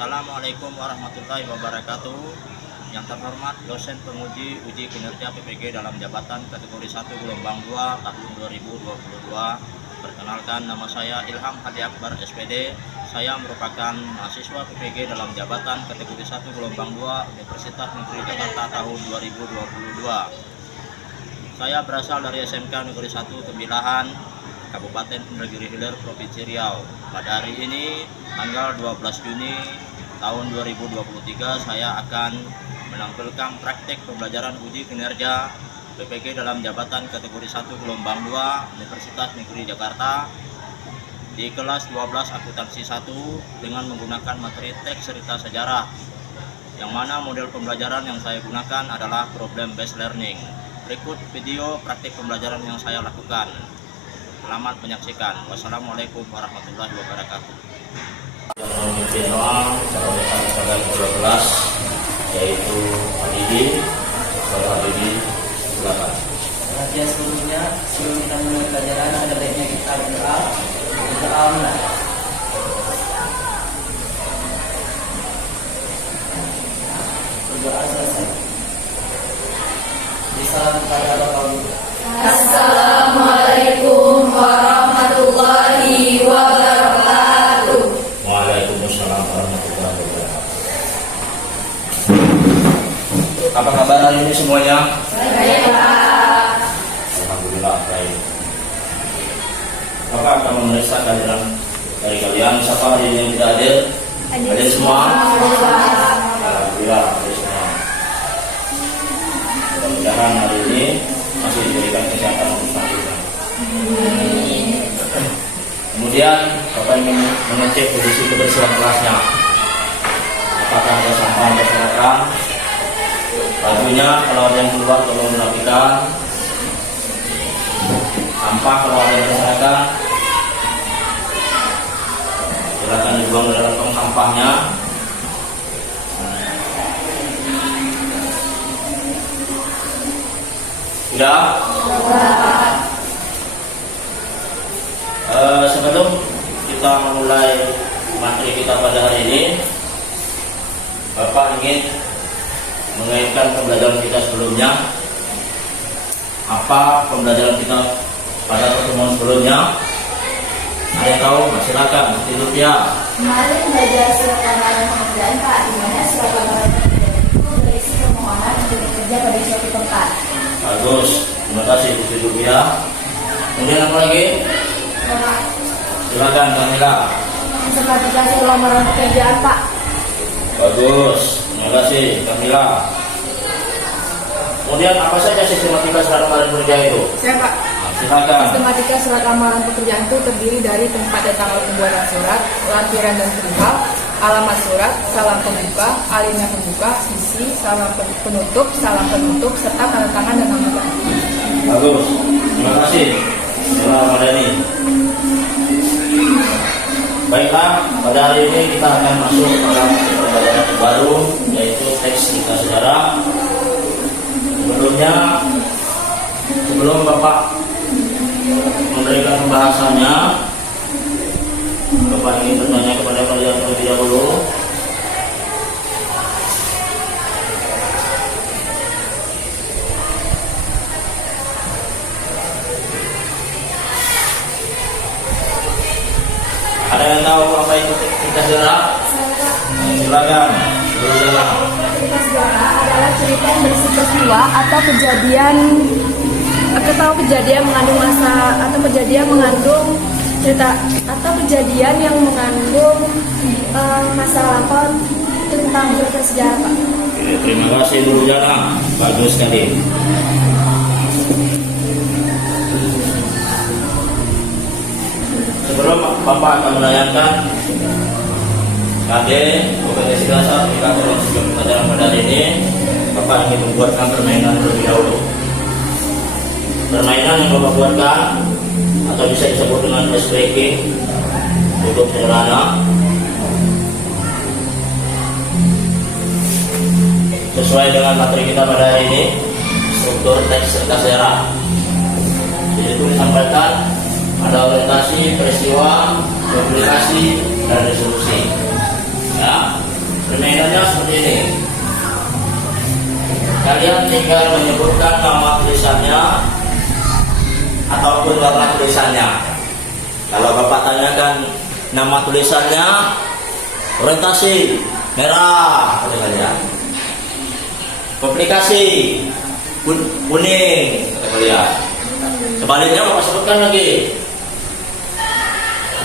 Assalamualaikum warahmatullahi wabarakatuh. Yang terhormat dosen penguji uji kinerja PPG dalam jabatan kategori 1 gelombang 2 tahun 2022. Perkenalkan, nama saya Ilham Hadi Akbar SPD. Saya merupakan mahasiswa PPG dalam jabatan kategori 1 gelombang 2 Universitas Negeri Jakarta tahun 2022. Saya berasal dari SMK Negeri 1 Tembilahan, Kabupaten Indragiri Hilir, Provinsi Riau. Pada hari ini, tanggal 12 Juni tahun 2023, saya akan menampilkan praktek pembelajaran uji kinerja PPG dalam jabatan kategori 1 gelombang 2 Universitas Negeri Jakarta di kelas 12 akuntansi 1 dengan menggunakan materi teks cerita sejarah, yang mana model pembelajaran yang saya gunakan adalah problem based learning. Berikut video praktek pembelajaran yang saya lakukan. Selamat menyaksikan. Wassalamualaikum warahmatullahi wabarakatuh. Yang memimpin doa sebagai 12 yaitu Habibie. Bapak Habibie, silakan. Perhatian sebelumnya, sebelum kita mulai pelajaran, ada baiknya kita berdoa. Berdoa mana? Berdoa selesai. Salam kepada Bapak Ibu. Assalamualaikum warahmatullahi wabarakatuh. Waalaikumsalam warahmatullahi wabarakatuh. Apa kabar hari ini semuanya? Baik, Pak. Alhamdulillah baik. Bapak akan memeriksa kehadiran dari kalian. Siapa hari ini yang tidak hadir? Hadir semua? Alhamdulillah hadir semua. Mudah-mudahan hari ini masih diberikan kesehatan untuk selanjutnya. Kemudian Bapak ingin mengecek kondisi kebersihan kelasnya. Apakah ada sampah yang berserakan? Bajunya kalau ada yang keluar tolong merapikan. Sampah kalau ada yang berserakan, silakan dibuang ke dalam tong sampahnya. Sudah? Sebelum kita memulai materi kita pada hari ini, Bapak ingin mengaitkan pembelajaran kita sebelumnya. Apa pembelajaran kita pada pertemuan sebelumnya? Ada yang tahu? Silakan, tidur ya. Kemarin belajar surat lamaran pekerjaan, Pak, di mana surat lamaran pekerjaan itu berisi permohonan untuk bekerja pada suatu tempat. Bagus, terima kasih tidur ya. Kemudian apa lagi? Silakan Kamila. Sertifikasi lamaran pekerjaan, Pak. Bagus, terima kasih Kamila. Kemudian apa saja sistematika surat lamaran kerja itu? Saya, Pak. Silakan. Sistematika surat lamaran pekerjaan itu terdiri dari tempat dan tanggal pembuatan surat, lampiran dan perihal, alamat surat, salam pembuka, alinea pembuka, isi, salam penutup, serta tanda tangan dan nama ganti. Bagus, terima kasih. Selamat Madani. Baiklah, pada hari ini kita akan masuk pada pembelajaran baru, yaitu teks cerita sejarah. Sebelum Bapak memberikan pembahasannya, Bapak ingin bertanya kepada kalian terlebih dahulu. Ada yang tahu apa itu cerita sejarah? Silakan, berjalan. Cerita sejarah adalah cerita yang berisi peristiwa atau kejadian mengandung masa atau kejadian mengandung cerita atau kejadian yang mengandung masa lampau tentang cerita sejarah, Pak. Oke, terima kasih Guru Jana, bagus sekali. Sebelum Bapak akan melayangkan KD kompetensi dasar indikator sistem pelajaran pada hari ini, Bapak ingin membuatkan permainan terlebih dahulu. Permainan yang Bapak buatkan atau bisa disebut dengan ice breaking, cukup sederhana. Sesuai dengan materi kita pada hari ini, struktur teks cerita sejarah. Jadi itu disampaikan ada orientasi, peristiwa, komplikasi, dan resolusi. Ya, Permainannya seperti ini. Kalian tinggal menyebutkan nama tulisannya ataupun warna tulisannya. Kalau Bapak tanyakan nama tulisannya, orientasi merah tulisannya. Komplikasi kuning kata kalian. Sebaliknya Bapak sebutkan lagi.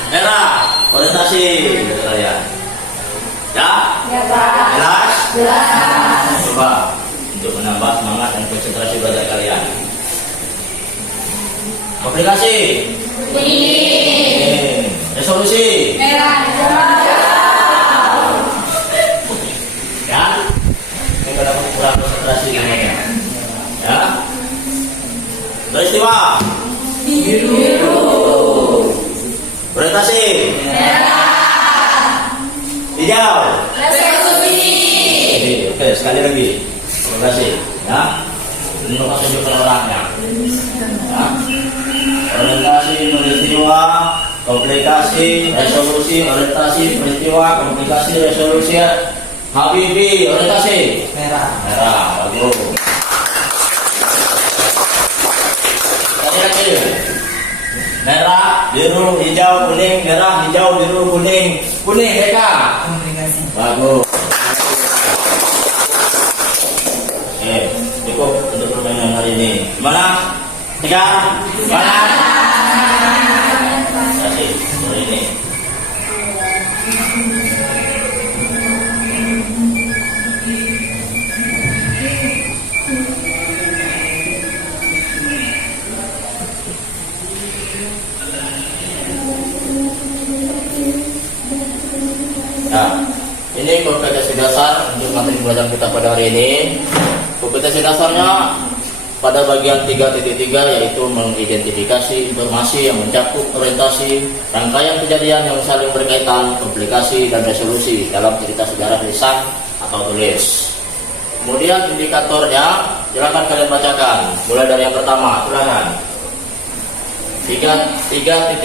Merah orientasi kata kalian. Ya? Ya, Pak. Jelas? Jelas. Coba untuk menambah semangat dan konsentrasi belajar kalian. Komplikasi kuning. Resolusi Merah. ya. Ini kalau kurang konsentrasi namanya. Ya. Peristiwa biru. Orientasi hijau. Oke, sekali lagi. Terima kasih. Ya. Ini Bapak tunjukkan orangnya. Ya. Orientasi peristiwa, komplikasi, resolusi, orientasi, peristiwa, komplikasi, resolusi. Habibie, orientasi Merah. merah, bagus. Tadi lagi. Merah, biru, hijau, kuning, merah, hijau, biru, kuning. Kuning, Eka. Komunikasi. Bagus. Oke, cukup untuk permainan hari ini. Gimana? Eka? Gimana? Terima kasih. Hari ini. Nah, ini kompetensi dasar untuk materi pelajaran kita pada hari ini. Kompetensi dasarnya pada bagian 3.3 yaitu mengidentifikasi informasi yang mencakup orientasi, rangkaian kejadian yang saling berkaitan, komplikasi dan resolusi dalam cerita sejarah lisan atau tulis. Kemudian indikatornya silakan kalian bacakan. Mulai dari yang pertama, silakan. 3.3.1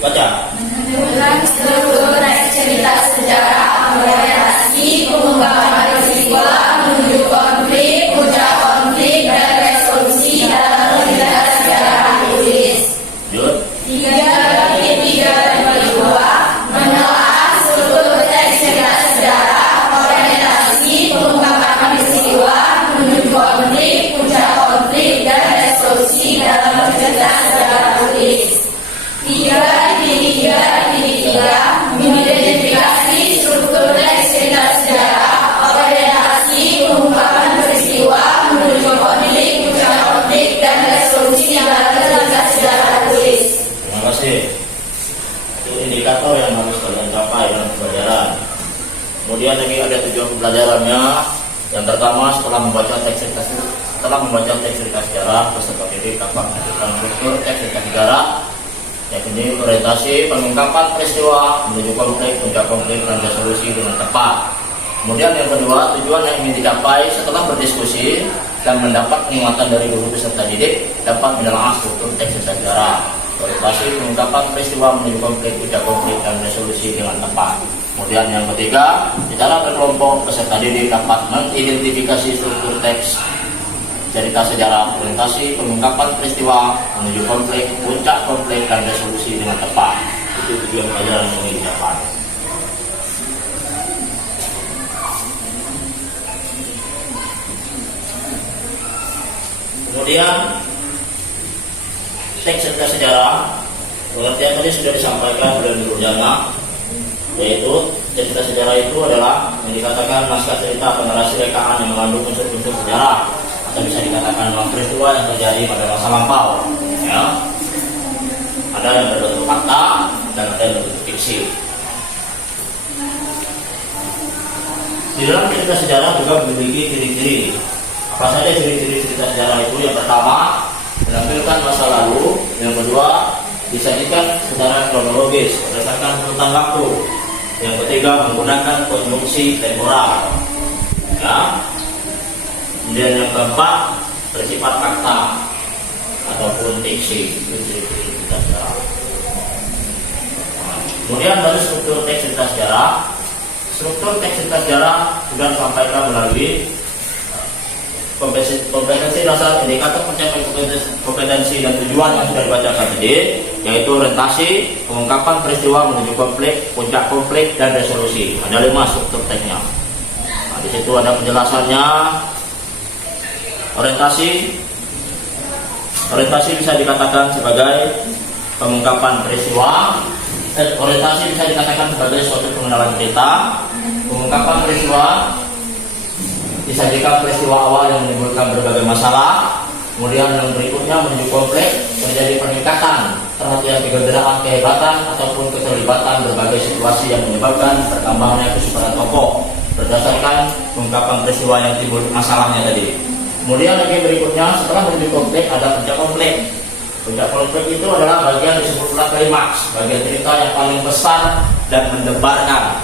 baca. Mengulang struktur teks cerita sejarah, orientasi, pengungkapan peristiwa, menuju konflik, puncak konflik, dan resolusi dalam cerita sejarah tulis. Lanjut. 3.3.2 menelaah struktur teks cerita sejarah, orientasi, pengungkapan peristiwa, menuju konflik, puncak konflik, dan resolusi dalam cerita sejarah tulis. 3.3 mengidentifikasi struktur teks cerita sejarah, orientasi, pengungkapan peristiwa, menuju konflik, puncak konflik, dan resolusi dalam cerita sejarah tulis. Terima kasih. Itu indikator yang harus kalian capai dalam pelajaran. Kemudian lagi ada tujuan pembelajarannya. Yang pertama, setelah membaca teks cerita sejarah beserta titik dapat menentukan struktur teks cerita sejarah. Yang ini orientasi, pengungkapan peristiwa, menuju konflik, puncak konflik, dan resolusi dengan tepat. Kemudian yang kedua, tujuan yang ingin dicapai setelah berdiskusi dan mendapat penguatan dari guru peserta didik dapat menelaah struktur teks cerita sejarah. Orientasi, pengungkapan peristiwa, menuju konflik, puncak konflik, dan resolusi dengan tepat. Kemudian yang ketiga, secara berkelompok peserta didik dapat mengidentifikasi struktur teks cerita sejarah, orientasi, pengungkapan peristiwa, menuju konflik, puncak konflik, dan resolusi dengan tepat. Itu tujuan pelajaran yang ingin dicapai. Kemudian teks cerita sejarah, pengertian tadi sudah disampaikan oleh Guru Jana, yaitu cerita sejarah itu adalah yang dikatakan naskah cerita atau narasi rekaan yang mengandung unsur-unsur sejarah, atau bisa dikatakan memang peristiwa yang terjadi pada masa lampau. Ya. Ada yang berbentuk fakta dan ada yang berbentuk fiksi. Di dalam cerita sejarah juga memiliki ciri-ciri. Apa saja ciri-ciri cerita sejarah itu? Yang pertama, menampilkan masa lalu. Yang kedua, disajikan secara kronologis berdasarkan urutan waktu. Yang ketiga, menggunakan konjungsi temporal. Ya. Kemudian yang keempat, bersifat fakta ataupun fiksi. Kemudian dari struktur teks cerita sejarah, struktur teks cerita sejarah sudah disampaikan melalui kompetensi dasar, indikator pencapaian kompetensi dan tujuan yang sudah dibacakan tadi, yaitu orientasi, pengungkapan peristiwa menuju konflik, puncak konflik, dan resolusi. Ada 5 struktur teksnya. Nah, di situ ada penjelasannya. Orientasi bisa dikatakan sebagai pengungkapan peristiwa. Orientasi bisa dikatakan sebagai suatu pengenalan cerita. Pengungkapan peristiwa disajikan peristiwa awal yang menimbulkan berbagai masalah. Kemudian yang berikutnya menuju konflik, terjadi peningkatan perhatian kegembiraan, kehebatan ataupun keterlibatan berbagai situasi yang menyebabkan berkembangnya kesukaran tokoh berdasarkan pengungkapan peristiwa yang timbul masalahnya tadi. Kemudian lagi berikutnya setelah menuju konflik ada puncak konflik. Puncak konflik itu adalah bagian disebutlah klimaks, bagian cerita yang paling besar dan mendebarkan,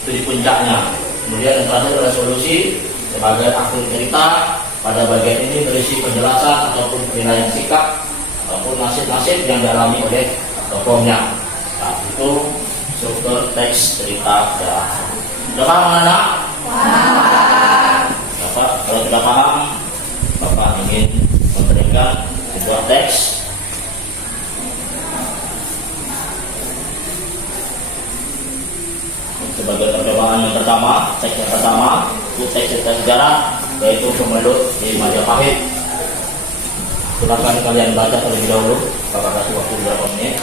itu di puncaknya. Kemudian yang terakhir resolusi sebagai akhir cerita. Pada bagian ini berisi penjelasan ataupun penilaian sikap ataupun nasib-nasib yang dialami oleh tokohnya. Nah, itu struktur teks cerita sejarah. Sudah paham anak? Paham. Bapak, kalau sudah paham, Bapak ingin memberikan sebuah teks sebagai percobaan yang pertama. Teks yang pertama itu teks cerita sejarah, yaitu Kemelut di Majapahit. Silakan kalian baca terlebih dahulu. Bapak kasih waktu beberapa menit.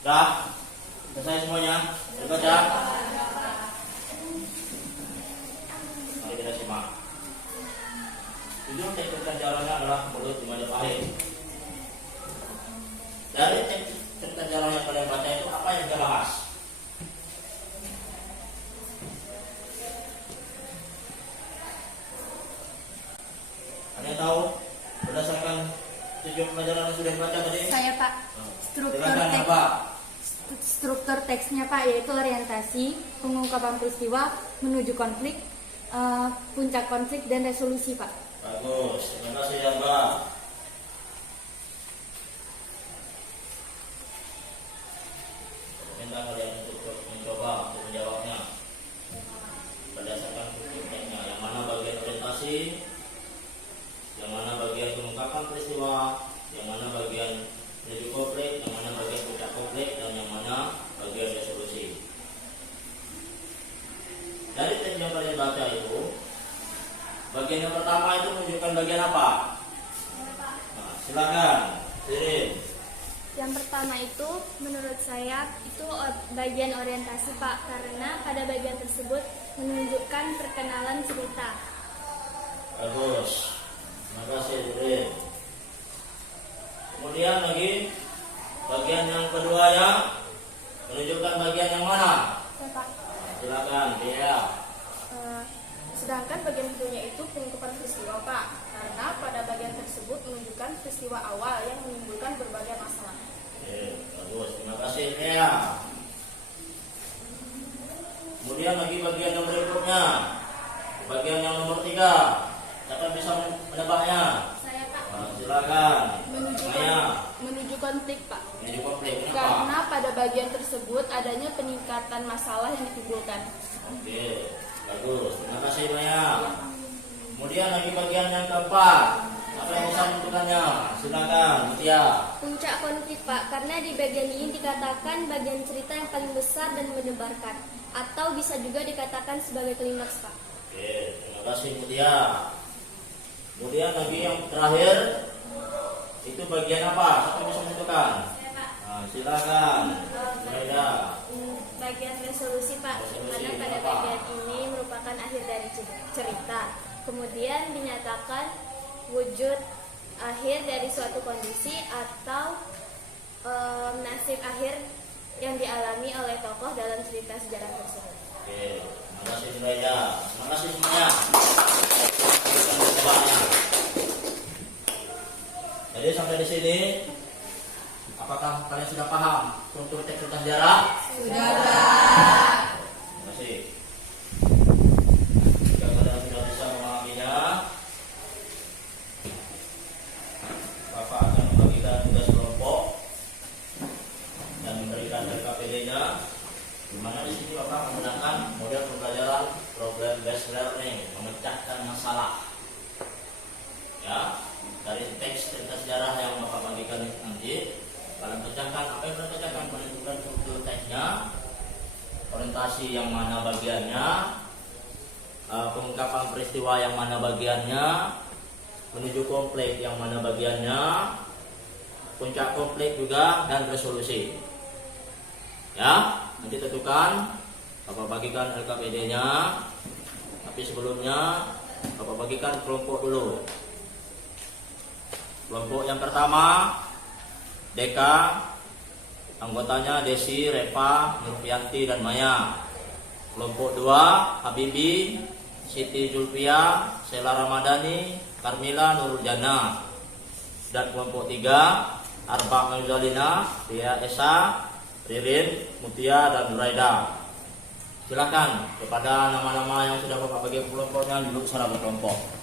Sudah? Selesai semuanya? Dibaca? Mari kita simak. Judul teks cerita sejarahnya adalah Kemelut di Majapahit. Dari teks cerita sejarah yang kalian baca itu apa yang kita bahas? Ada yang tahu? Berdasarkan tujuan pelajaran yang sudah dibaca tadi? Saya Pak, Silakan apa? struktur teksnya Pak yaitu orientasi, pengungkapan peristiwa, menuju konflik, puncak konflik dan resolusi Pak. Bagus, terima kasih ya Mbak. Minta kalian untuk mencoba untuk menjawabnya berdasarkan strukturnya. Yang mana bagian orientasi, yang mana bagian pengungkapan peristiwa, yang mana bagian menuju konflik, yang mana bagian puncak konflik, dan yang mana bagian resolusi. Dari teks yang kalian baca itu, bagian yang pertama itu menunjukkan bagian apa? Nah, silakan, Sirin. Yang pertama itu menurut saya itu bagian orientasi Pak, karena pada bagian tersebut menunjukkan perkenalan cerita. Bagus, terima kasih Sirin. Kemudian lagi bagian yang kedua ya, menunjukkan bagian yang mana? Pak. Silakan, dia. Sedangkan bagian keduanya itu pengungkapan peristiwa Pak, karena pada bagian tersebut menunjukkan peristiwa awal yang menimbulkan berbagai masalah. Bagus, terima kasih ya. Kemudian lagi bagian yang berikutnya, bagian yang nomor 3. Siapa yang bisa menebaknya? Saya Pak. Nah, silakan. Menuju konflik, Pak. Menuju konflik. Kenapa? Karena pada bagian tersebut adanya peningkatan masalah yang ditimbulkan. Oke, bagus. Terima kasih Maya. Kemudian lagi bagian yang keempat. Siapa yang bisa menentukannya? Silakan, Mutia. Puncak konflik Pak, karena di bagian ini dikatakan bagian cerita yang paling besar dan menyebarkan, atau bisa juga dikatakan sebagai klimaks Pak. Oke, terima kasih Mutia. Kemudian lagi yang terakhir, itu bagian apa? Siapa yang bisa menentukan? Saya Pak. Nah, silakan. Maida. Bagian resolusi Pak, Resolusi, karena pada kenapa? bagian ini merupakan akhir dari cerita. Kemudian dinyatakan wujud akhir dari suatu kondisi atau nasib akhir yang dialami oleh tokoh dalam cerita sejarah tersebut. Oke, terima kasih Maida. Terima kasih semuanya. Jadi sampai di sini, apakah kalian sudah paham struktur teks cerita sejarah? Sudah. Terima kasih. Jika kalian sudah bisa memahaminya, Bapak akan membagikan tugas kelompok dan memberikan LKPD-nya, di mana di sini Bapak menggunakan model pembelajaran problem based learning, memecahkan masalah. Ya, dari teks cerita sejarah yang Bapak bagikan nanti, kalian pecahkan apa yang kalian pecahkan, menentukan struktur teksnya, orientasi yang mana bagiannya, pengungkapan peristiwa yang mana bagiannya, menuju konflik yang mana bagiannya, puncak konflik juga, dan resolusi. Ya, nanti tentukan Bapak bagikan LKPD-nya, tapi sebelumnya Bapak bagikan kelompok dulu. Kelompok yang pertama, Deka, anggotanya Desi, Reva, Nurfianti, dan Maya. Kelompok 2, Habibi, Siti Julfia, Sela Ramadhani, Karmila, Nurul Jannah. Dan kelompok 3, Arba Mauzalina, Ria Esa, Ririn, Mutia, dan Nuraida. Silakan kepada nama-nama yang sudah Bapak bagi kelompoknya duduk secara berkelompok.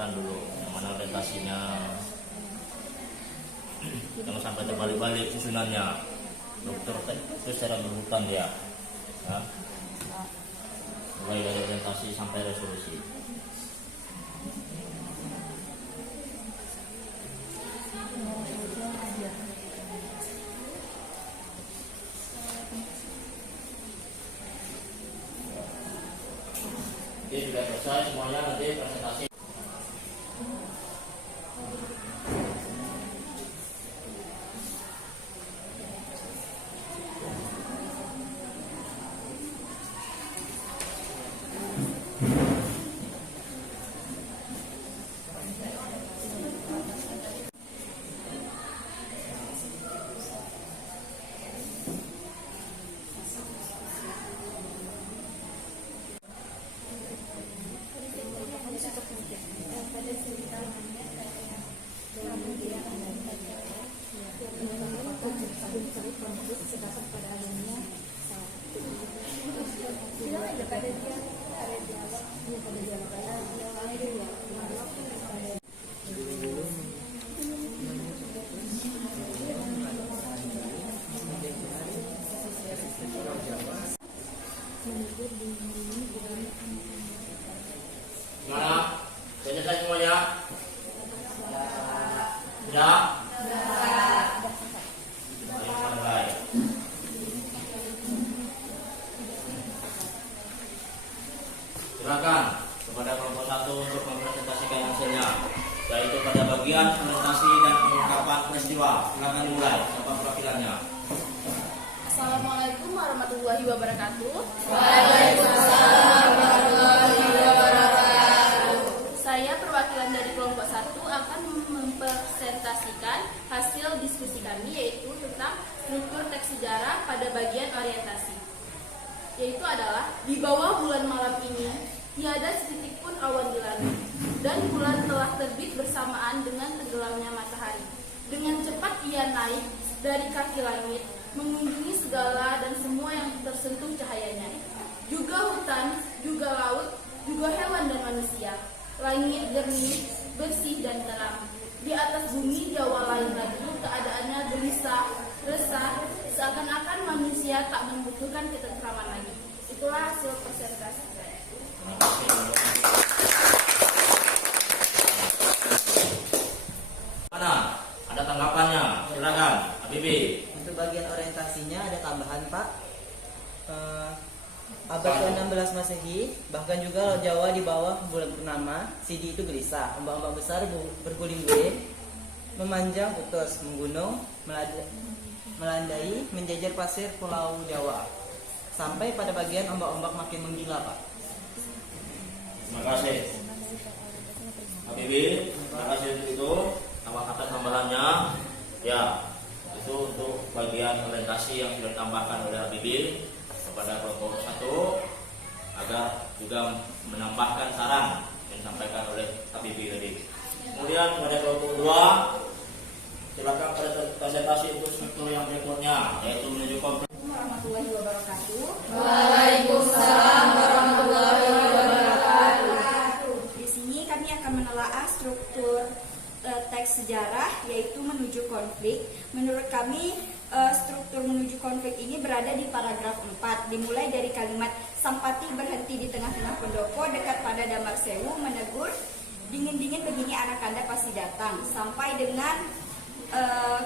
sebutkan dulu yang mana orientasinya. Jangan sampai terbalik-balik susunannya. Struktur teks itu secara berurutan ya. Mulai dari orientasi sampai resolusi. Oke, sudah selesai semuanya, nanti presentasi. Gimana? Sudah selesai semuanya? Sudah? Ayo kita mulai. Silakan kepada kelompok 1 untuk mempresentasikan hasilnya, yaitu pada bagian presentasi dan pengungkapan peristiwa. Silakan dimulai. Siapa perwakilannya? Assalamualaikum warahmatullahi wabarakatuh. Waalaikumsalam warahmatullahi wabarakatuh. Saya perwakilan dari kelompok 1 akan mempresentasikan hasil diskusi kami, yaitu tentang struktur teks sejarah pada bagian orientasi. Yaitu adalah di bawah bulan malam ini tiada setitik pun awan di langit, dan bulan telah terbit bersamaan dengan tenggelamnya matahari. Dengan cepat ia naik dari kaki langit, mengunjungi segala dan semua yang tersentuh cahayanya, juga hutan, juga laut, juga hewan dan manusia. Langit jernih, bersih dan terang. Di atas bumi Jawa lain lagi, keadaannya gelisah, resah, seakan-akan manusia tak membutuhkan ketentraman lagi. Itulah hasil presentasi saya. Mana? Ada tanggapannya? Silakan, Habibie. Untuk bagian orientasinya ada tambahan Pak. Abad ke-16 Masehi, bahkan juga Laut Jawa di bawah bulan purnama, Sidi itu gelisah, ombak-ombak besar berguling-guling, memanjang putus, menggunung, melandai, menjajar pasir Pulau Jawa. Sampai pada bagian ombak-ombak makin menggila Pak. Terima kasih, Habibie. Terima kasih untuk itu. Tambah kata tambahannya, ya itu untuk bagian orientasi yang sudah ditambahkan oleh Habibie kepada kelompok 1 agar juga menambahkan saran yang disampaikan oleh Habibie tadi. Kemudian pada kelompok 2 silakan presentasi untuk struktur yang berikutnya, yaitu menuju konflik. Warahmatullahi wabarakatuh. Waalaikumsalam warahmatullahi wabarakatuh. Di sini kami akan menelaah struktur teks sejarah, yaitu menuju konflik. Menurut kami struktur menuju konflik ini berada di paragraf 4, dimulai dari kalimat Sampati berhenti di tengah-tengah pendopo dekat pada Damar Sewu menegur, dingin-dingin begini anak Anda pasti datang, sampai dengan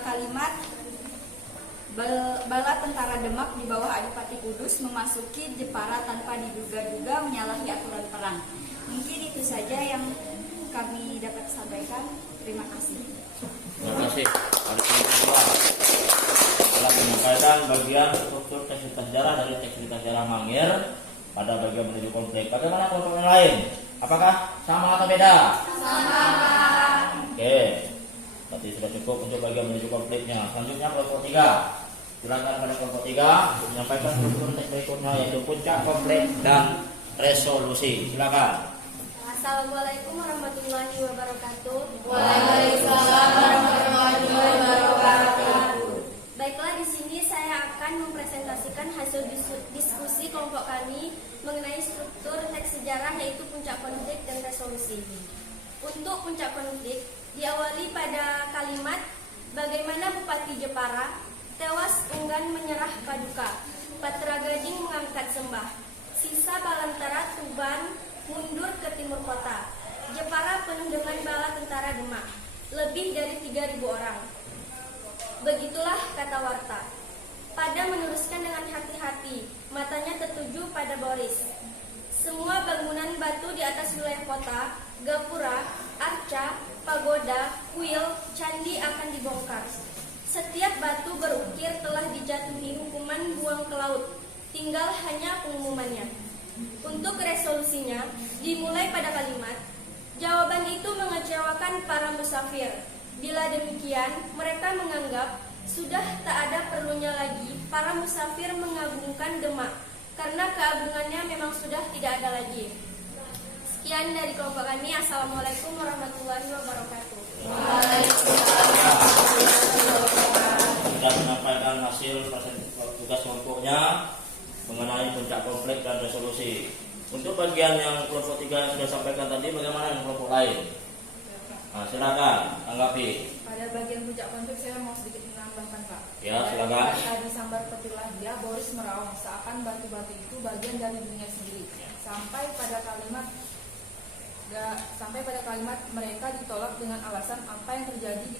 kalimat bala tentara Demak di bawah Adipati Kudus memasuki Jepara tanpa diduga-duga menyalahi aturan perang. Mungkin itu saja yang kami dapat sampaikan. Terima kasih. Terima kasih. Telah menyampaikan bagian struktur teks cerita sejarah dari teks cerita sejarah Mangir pada bagian menuju konflik. Bagaimana kelompok yang lain? Apakah sama atau beda? Sama. Oke. Berarti sudah cukup untuk bagian menuju konfliknya. Selanjutnya kelompok 3. Silakan pada kelompok 3 untuk menyampaikan struktur teks berikutnya, yaitu puncak konflik dan resolusi. Silakan. Assalamualaikum warahmatullahi wabarakatuh. Waalaikumsalam warahmatullahi wabarakatuh. Baiklah, di sini saya akan mempresentasikan hasil diskusi kelompok kami mengenai struktur teks sejarah, yaitu puncak konflik dan resolusi. Untuk puncak konflik diawali pada kalimat bagaimana Bupati Jepara tewas enggan menyerah paduka, Patra Gading mengangkat sembah, sisa Balantara Tuban mundur ke timur kota, Jepara penuh dengan bala tentara Demak, lebih dari 3.000 orang. Begitulah kata warta. Pada meneruskan dengan hati-hati, matanya tertuju pada Boris. Semua bangunan batu di atas wilayah kota, gapura, arca, pagoda, kuil, candi akan dibongkar. Setiap batu berukir telah dijatuhi hukuman buang ke laut, tinggal hanya pengumumannya. Untuk resolusinya, dimulai pada kalimat, jawaban itu mengecewakan para musafir. Bila demikian, mereka menganggap sudah tak ada perlunya lagi para musafir mengagungkan Demak, karena keagungannya memang sudah tidak ada lagi. Sekian dari kelompok kami. Assalamualaikum warahmatullahi wabarakatuh. Sudah menyampaikan hasil tugas kelompoknya mengenai puncak konflik dan resolusi. Untuk bagian yang kelompok 3 yang sudah sampaikan tadi, bagaimana yang kelompok lain? Nah, silakan tanggapi. Pada bagian puncak konflik saya mau sedikit menambahkan, Pak. Ya, silakan. Tadi sambar petirlah dia, Boris meraung seakan batu-batu itu bagian dari dunia sendiri. Sampai pada kalimat mereka ditolak dengan alasan apa yang terjadi di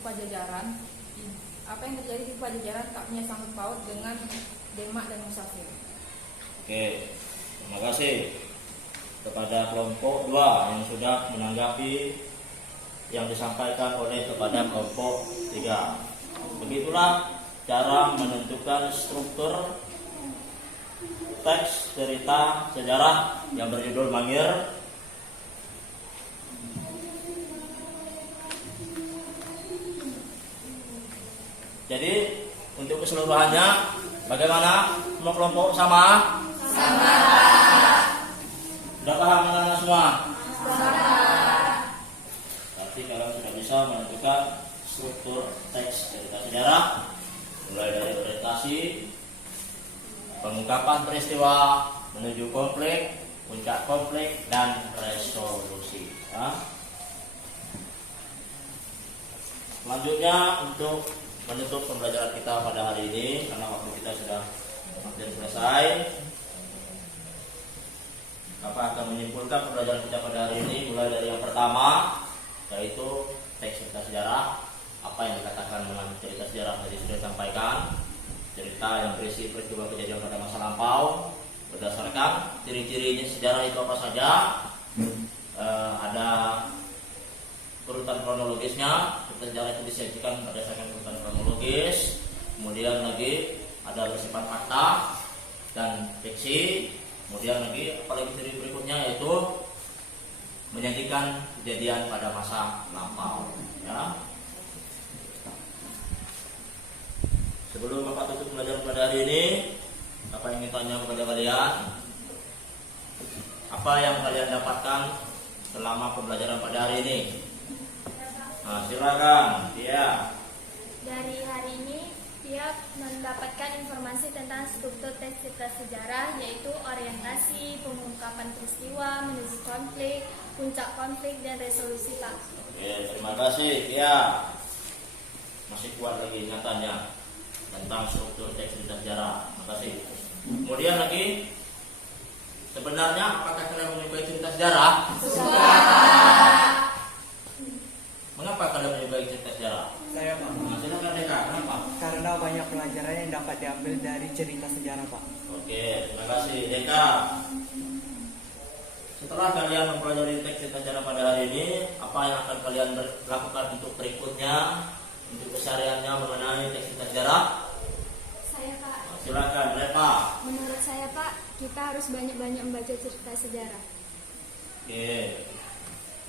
Pajajaran tak punya sangkut paut dengan Demak dan musafir. Oke, terima kasih kepada kelompok 2 yang sudah menanggapi yang disampaikan oleh kepada kelompok 3. Begitulah cara menentukan struktur teks cerita sejarah yang berjudul Mangir. Jadi untuk keseluruhannya bagaimana? Semua kelompok sama? Sama. Sudah paham anak-anak semua? Berarti kalian sudah bisa menentukan struktur teks cerita sejarah, mulai dari orientasi, pengungkapan peristiwa, menuju konflik, puncak konflik, dan resolusi. Ya. Selanjutnya untuk menutup pembelajaran kita pada hari ini, karena waktu kita sudah hampir selesai, Bapak akan menyimpulkan pembelajaran kita pada hari ini mulai dari yang pertama, yaitu teks cerita sejarah. Apa yang dikatakan dengan cerita sejarah tadi sudah disampaikan, cerita yang berisi peristiwa kejadian pada masa lampau berdasarkan ciri-cirinya sejarah itu apa saja. Ada urutan kronologisnya, cerita sejarah itu disajikan berdasarkan urutan kronologis. Kemudian lagi ada bersifat fakta dan fiksi. Kemudian lagi apalagi ciri berikutnya yaitu menyajikan kejadian pada masa lampau. Ya. Sebelum Bapak tutup pembelajaran pada hari ini, Bapak ingin tanya kepada kalian, apa yang kalian dapatkan selama pembelajaran pada hari ini? Nah, silakan. Ya. Dari hari ini dia mendapatkan informasi tentang struktur teks cerita sejarah, yaitu orientasi, pengungkapan peristiwa, menuju konflik, puncak konflik, dan resolusi, Pak. Oke, terima kasih. Ya, masih kuat lagi ingatannya tentang struktur teks cerita sejarah. Terima kasih. Kemudian lagi, sebenarnya apakah kalian menyukai cerita sejarah? Suka. Mengapa kalian menyukai cerita sejarah? Saya, Pak. Nah, silakan Deka. Kenapa? Karena banyak pelajaran yang dapat diambil dari cerita sejarah, Pak. Oke, terima kasih Deka. Setelah kalian mempelajari teks cerita sejarah pada hari ini, apa yang akan kalian lakukan untuk berikutnya, untuk kesehariannya mengenai teks cerita sejarah? Saya, Pak. Silakan, Reva. Menurut saya, Pak, kita harus banyak-banyak membaca cerita sejarah. Oke,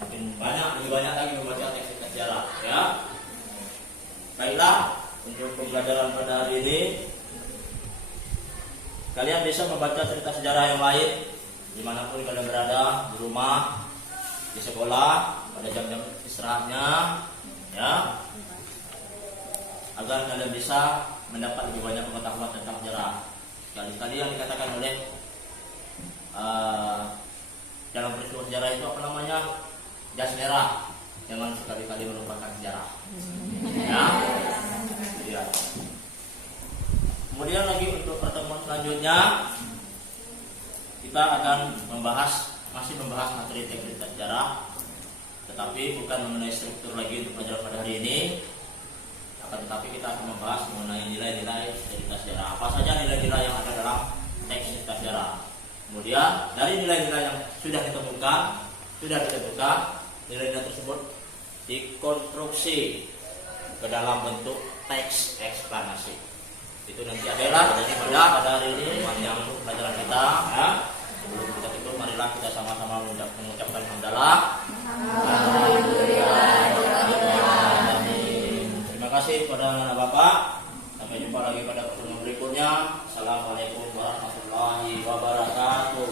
makin banyak, lebih banyak lagi membaca teks cerita sejarah, ya. Baiklah, untuk pembelajaran pada hari ini, kalian bisa membaca cerita sejarah yang lain dimanapun kalian berada, di rumah, di sekolah, pada jam-jam istirahatnya, ya, agar kalian bisa mendapat lebih banyak pengetahuan tentang sejarah. Sekali-kali yang dikatakan oleh dalam peristiwa sejarah itu apa namanya? Jas merah. jangan sekali-kali melupakan sejarah. Ya. Ya. Kemudian lagi untuk pertemuan selanjutnya kita akan masih membahas materi teknik sejarah, tetapi bukan mengenai struktur lagi untuk pelajaran pada hari ini. Akan tetapi kita akan membahas mengenai nilai-nilai cerita sejarah. Apa saja nilai-nilai yang ada dalam teks cerita sejarah. Kemudian dari nilai-nilai yang sudah ditentukan, nilai-nilai tersebut dikonstruksi ke dalam bentuk teks eksplanasi. Itu nanti adalah pada hari ini yang untuk pelajaran kita. Ya. Sebelum kita tutup, marilah kita sama-sama mengucapkan hamdalah. Terima kasih kepada anak Bapak. Sampai jumpa lagi pada pertemuan berikutnya. Assalamualaikum warahmatullahi wabarakatuh.